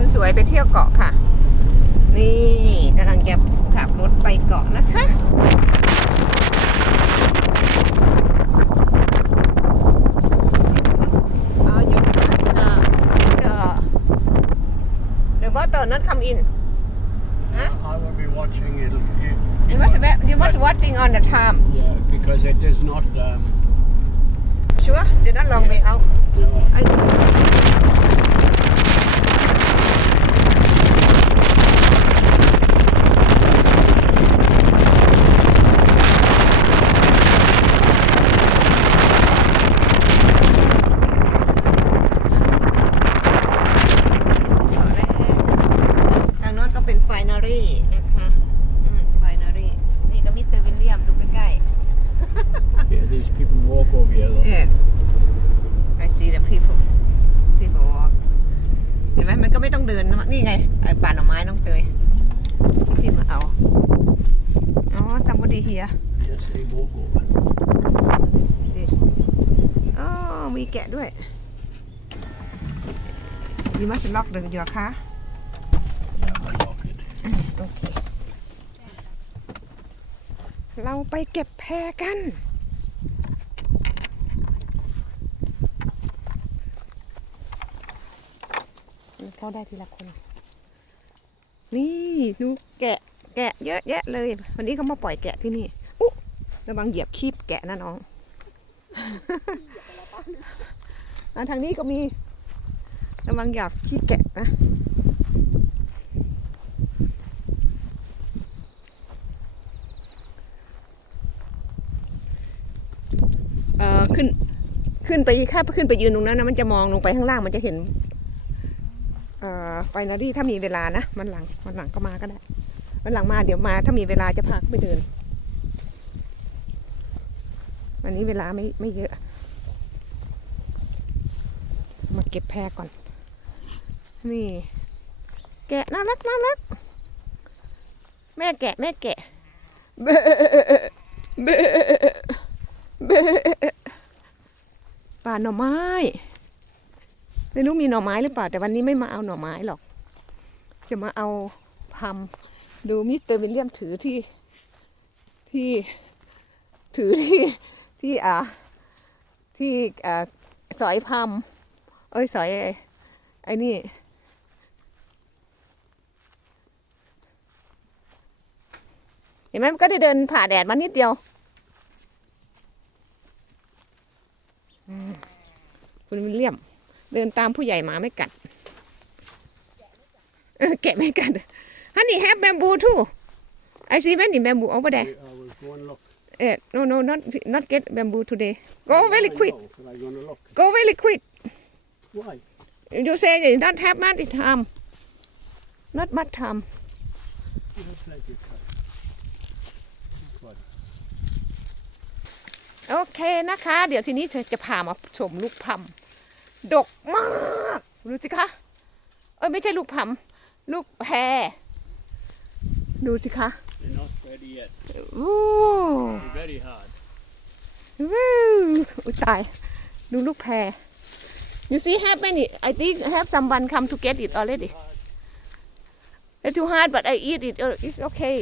คนสวยไปเที่ยวเกาะค่ะ นี่กำลังจะขับรถไปเกาะนะคะเบอร์เตอร์นัทคัมอิน I will be watching it. You, you must be, you must watching on the time. Yeah, because it is not. Um, sure, did not long yeah. way out. No. I, ไหมมันก็ไม่ต้องเดินนะนี่ไงไอ้ป่าหน่อไม้น้องเตยที่มาเอาอ๋อ somebody here Yes, they walk over. This. อ๋อมีแกะด้วย You must lock the your car Yeah, I lock it. โอเคเราไปเก็บแพรกัน เข้าได้ทีละคน นี่ดูแกะแกะเยอะแยะเลย วันนี้เขามาปล่อยแกะที่นี่อุ๊ระวังเหยียบคีบแกะนะน้องอันทางนี้ก็มีระวังเหยียบขี้แกะนะเอ่อขึ้นขึ้นไปถ้าขึ้นไปยืนตรงนั้นนะมันจะมองลงไปข้างล่างมันจะเห็น ไฟนารี่ถ้ามีเวลานะมันหลังมันหลังก็มาก็ได้มันหลังมาเดี๋ยวมาถ้ามีเวลาจะพาไปเดิน วันนี้เวลาไม่ไม่เยอะ มาเก็บแพรก่อน นี่ แกะน่ารักน่ารักแม่แกะแม่แกะเบะเบะเบะป่าหน่อไม้ ไม่รู้มีหน่อไม้หรือเปล่า แต่วันนี้ไม่มาเอาหน่อไม้หรอก จะมาเอาพัมดูมิสเตอร์วิลเลียมถือที่ที่ถือที่ที่อ่าที่อ่าสอยพัมเอ้ยสอยไอ้นี่เห็นไหมมันก็ได้เดินผ่าแดดมานิดเดียวคุณวิลเลียม เดินตามผู้ใหญ่หมาไม่กัด เออแกะไม่กัดฮันนี่แฮปแบมบูทูไอซีแมนี่แบมบู over there I will go and look. เออ no no not not get bamboo today go very quick I know, but I'm gonna look. go very quick Why? you say you not have much time not much time You have plenty of time. What? โอเคนะคะ เดี๋ยวทีนี้เธอจะพามาชมลูกพลัม ดกมากดูสิคะ เอ้ยไม่ใช่ลูกพลัมลูกแพรดูสิคะ They're not ready yet. วู้ They're very hard. วู้อุยตาย ดูลูกแพร you see have many I think have someone come to get it already it's too hard but I eat it uh, it's okay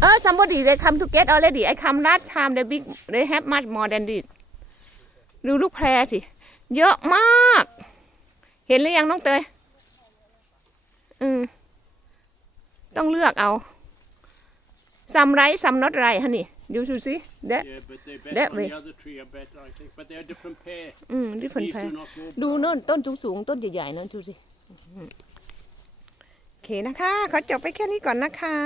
เออ somebody they come to get already I come last time they big they have much more than this ดูลูกแพรสิ เยอะมาก เห็นหรือยังน้องเตยอืมต้องเลือกเอา some right some not right honey you should see that Yeah, but they bet That on way. the other tree are better, I think. But they're different pair. อืม different These pair do not go ดูโน่นต้นสูงๆต้นใหญ่ๆนั่นดูสิโอเคนะคะ ขอจบไปแค่นี้ก่อนนะคะ